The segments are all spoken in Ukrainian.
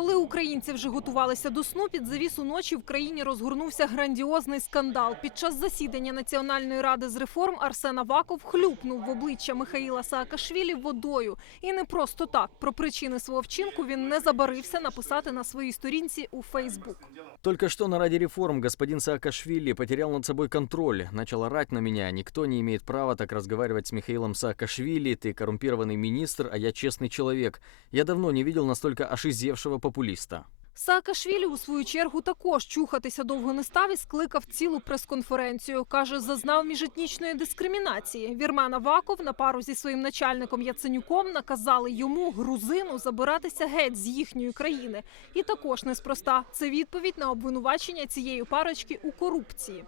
Коли українці вже готувалися до сну, під завісу ночі в країні розгорнувся грандіозний скандал. Під час засідання Національної ради з реформ Арсен Аваков хлюпнув в обличчя Михаїла Саакашвілі водою. І не просто так. Про причини свого вчинку він не забарився написати на своїй сторінці у Фейсбук. Только что на Раде реформ господин Саакашвили потерял над собой контроль, начал орать на меня. Никто не имеет права так разговаривать с Михаилом Саакашвили. Ты коррумпированный министр, а я честный человек. Я давно не видел настолько ошизевшего популиста. Саакашвілі у свою чергу також чухатися довго не став і скликав цілу прес-конференцію. Каже, зазнав міжетнічної дискримінації. Вірмен Аваков на пару зі своїм начальником Яценюком наказали йому грузину забиратися геть з їхньої країни. І також неспроста це відповідь на обвинувачення цієї парочки у корупції.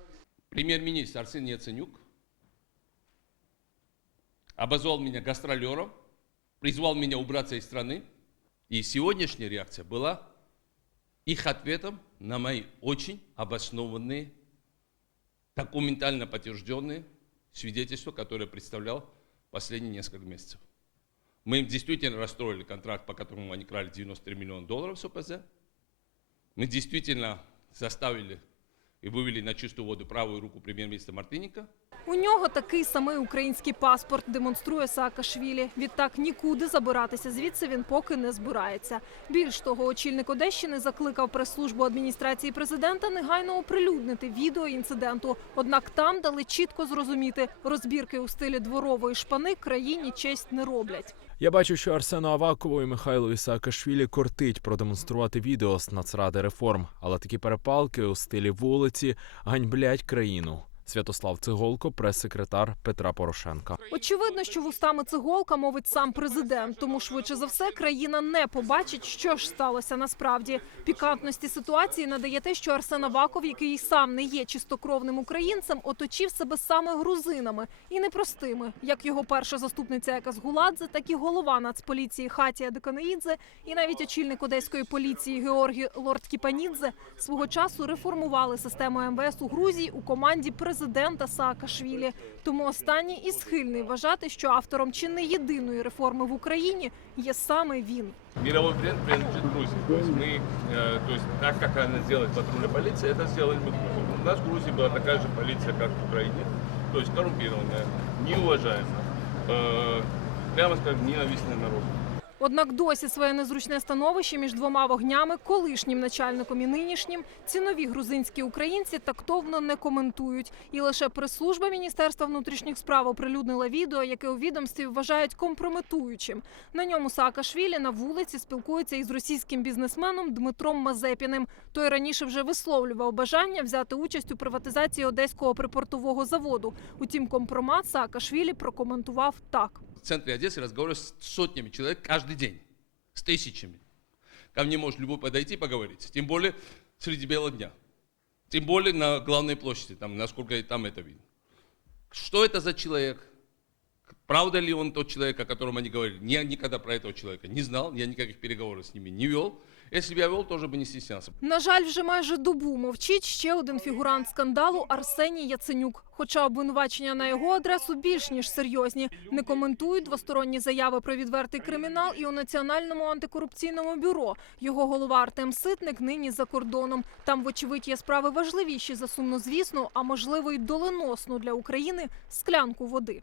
Премьер-министр Арсений Яценюк обозвал меня гастролером, призвал меня убраться из страны. И сегодняшняя реакция была их ответом на мои очень обоснованные, документально подтвержденные свидетельства, которые представлял последние несколько месяцев. Мы им действительно расстроили контракт, по которому они крали 93 миллиона долларов с ОПЗ. Мы действительно заставили и вывели на чистую воду правую руку премьер-министра Мартыника. У нього такий самий український паспорт демонструє Саакашвілі. Відтак нікуди забиратися звідси він поки не збирається. Більш того, очільник Одещини закликав прес-службу адміністрації президента негайно оприлюднити відео інциденту. Однак там дали чітко зрозуміти, розбірки у стилі дворової шпани країні честь не роблять. Я бачу, що Арсену Авакову і Михайлові Саакашвілі кортить продемонструвати відео з Нацради реформ, але такі перепалки у стилі вулиці ганьблять країну. Святослав Циголко, прес-секретар Петра Порошенка. Очевидно, що вустами циголка мовить сам президент, тому швидше за все країна не побачить, що ж сталося насправді. Пікантності ситуації надає те, що Арсен Аваков, який сам не є чистокровним українцем, оточив себе саме грузинами і непростими, як його перша заступниця Ека Згуладзе, так і голова нацполіції Хатія Деканоїдзе, і навіть очільник одеської поліції Георгій Лорд-Кіпанідзе свого часу реформували систему МВС у Грузії у команді президента Саакашвілі. Тому останній і схильний вважати, що автором чи не єдиної реформи в Україні є саме він. Мировой бренд принадлежит Грузии. То есть мы, э, то есть так, как она сделает патрульная полиция, это сделали мы Грузию. У нас в Грузии была такая же полиция, как в Украине, то есть коррумпированная, неуважаемая, э, прямо скажем, ненавистная народу. Однак досі своє незручне становище між двома вогнями, колишнім начальником і нинішнім, цінові грузинські українці тактовно не коментують. І лише прес-служба Міністерства внутрішніх справ оприлюднила відео, яке у відомстві вважають компрометуючим. На ньому Саакашвілі на вулиці спілкується із російським бізнесменом Дмитром Мазепіним. Той раніше вже висловлював бажання взяти участь у приватизації одеського припортового заводу. Утім, компромат Саакашвілі прокоментував так. Центре Одессы разговариваю с сотнями человек каждый день, с тысячами. Ко мне может любой подойти и поговорить, тем более среди бела дня. Тем более на главной площади, там, насколько и там это видно. Что это за человек? Правда ли он тот человек, о котором они говорили? Я никогда про этого человека не знал, я никаких переговоров с ними не вел. Если бы я вел, тоже бы не стеснялся. На жаль, вже майже добу мовчить ще один фігурант скандалу Арсеній Яценюк. Хоча обвинувачення на його адресу більш ніж серйозні. Не коментують двосторонні заяви про відвертий кримінал і у Національному антикорупційному бюро. Його голова Артем Ситник нині за кордоном. Там, вочевидь, є справи важливіші за сумнозвісну, а можливо й доленосну для України склянку води.